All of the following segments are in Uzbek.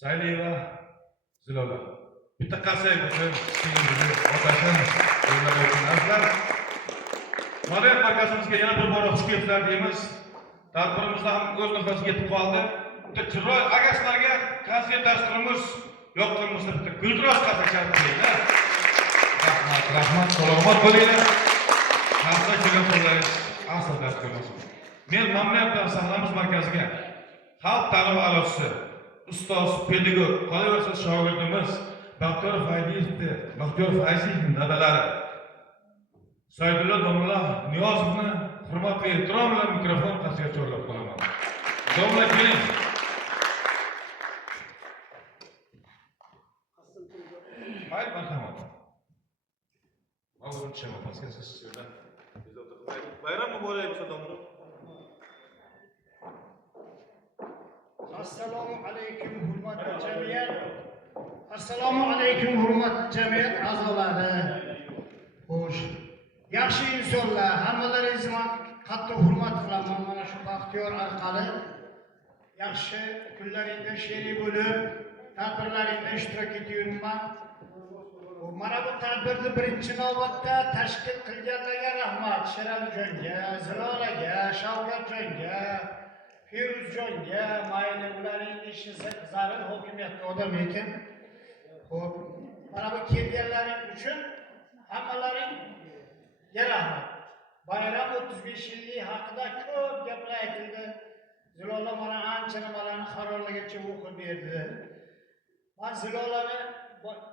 Sayleva Zilola. Bitta qarsak uchun singlimizni otashim o'rnatayotganlar. Ma'lumot markazimizga yana bir bora xush kelibsizlar deymiz. Tadbirimizda ham o'z nafasiga yetib qoldi. Bitta chiroy agashlarga konsert dasturimiz yoqqan bo'lsa bitta guldiroz qarsak chalib rahmat, salomat bo'linglar. Hamda kelib qo'llaysiz. Asl dasturimiz. Men mamnun bilan sahnamiz markaziga xalq ta'limi a'lochisi, ustoz, pedagog, qolaversa shogirdimiz Baxtiyor Faydiyevni, Baxtiyor Fayziyevning dadalari Saydulla domla Niyozovni hurmat va ehtirom bilan mikrofon qarshiga chorlab qolaman. Domla keling. Mayli, marhamat. Avvaldan tushaman, pastga siz sizdan. Bayram muborak bo'lsin, domla. Assalomu alaykum hurmatli jamiyat. Assalomu alaykum hurmatli jamiyat a'zolari. Xo'sh. Yaxshi insonlar, hammalaringizni qattiq hurmat qilaman. Mana shu Baxtiyor orqali yaxshi kunlaringda she'riy bo'lib, tadbirlaringda ishtirok etyapman. Mana bu tadbirni birinchi navbatda tashkil qilganlarga rahmat. Sheralijonga, Zilolaga, Shavkatjonga, Firuzjonga, mayli ularning ishi zarur hokimiyatda odam ekan. Xo'p, mana bu kelganlaring uchun hammalaringga rahmat. Bayram 35 yillik haqida ko'p gaplar aytildi. Zilola mana ancha nimalarni qarorlagacha o'qib berdi. Men Zilolani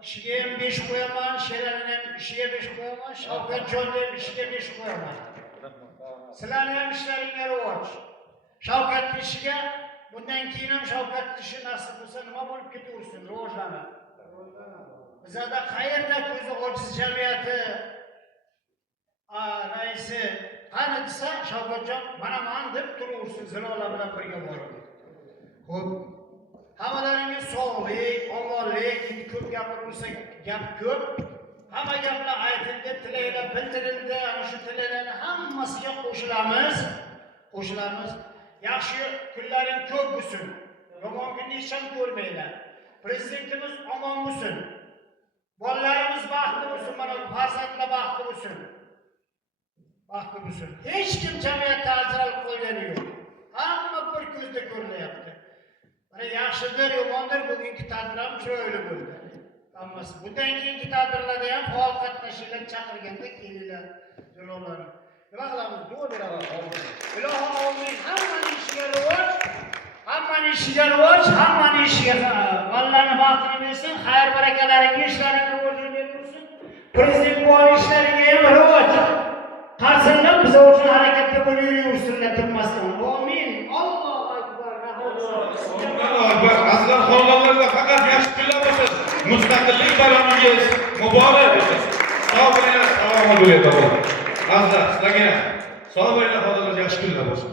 ishiga ham 5 qo'yaman, Sheralini ham ishiga 5 qo'yaman, Shavkatjonni ham ishiga 5 qo'yaman. Sizlarning ham ishlaringlar rivoj. Shavkatning ishiga bundan keyin ham Shavkatning ishi nasib bo'lsa nima bo'lib ketaversin, rivojlanadi. Bizda qayerda ko'zi ojiz jamiyati raisi qani desa Shavkatjon mana deb turaversin, Zilola bilan birga borib. Xo'p, hammalaringiz sog'lik, omonlik, ko'p gapirsa gap ko'p. Hamma gaplar aytildi, tilaklar bildirildi. Ana shu tilaklarni hammasiga qo'shilamiz. Yaxshi kunlaring ko'p bo'lsin. Yomon kunni hech ham ko'rmanglar. Prezidentimiz omon bo'lsin. Bolalarimiz baxtli bo'lsin, mana farzandlar baxtli bo'lsin. Baxtli bo'lsin. Hech kim jamiyatda ajralib qolgani yo'q. Hamma bir ko'zda ko'rilyapti. Mana yaxshidir, yomondir, bugungi tadbir ham chiroyli bo'ldi. Hammasi. Bundan keyingi tadbirlarda ham faol qatnashinglar, chaqirganda kelinglar, Zilolani. Nima qilamiz? Duo beramiz. Ilohim amin. Hammaning ishiga rivoj, hammaning ishiga Allohning baxtini bersin, xayr barakalaringiz, ishlaringiz rivojini bersin. Prezident bo'lish ishlariga ham rivoj. Qarsinlar biz uchun harakatda bo'lib yursinlar tinmasdan. Amin. Allohu akbar. Allohu akbar. Azizlar xonadonlarda faqat yaxshi kunlar bo'lsin. Mustaqillik bayramingiz muborak bo'lsin. Sog' bo'linglar, salomat bo'linglar. Azizlar, sizlarga sog' bo'linglar, xonadonlarda yaxshi kunlar bo'lsin.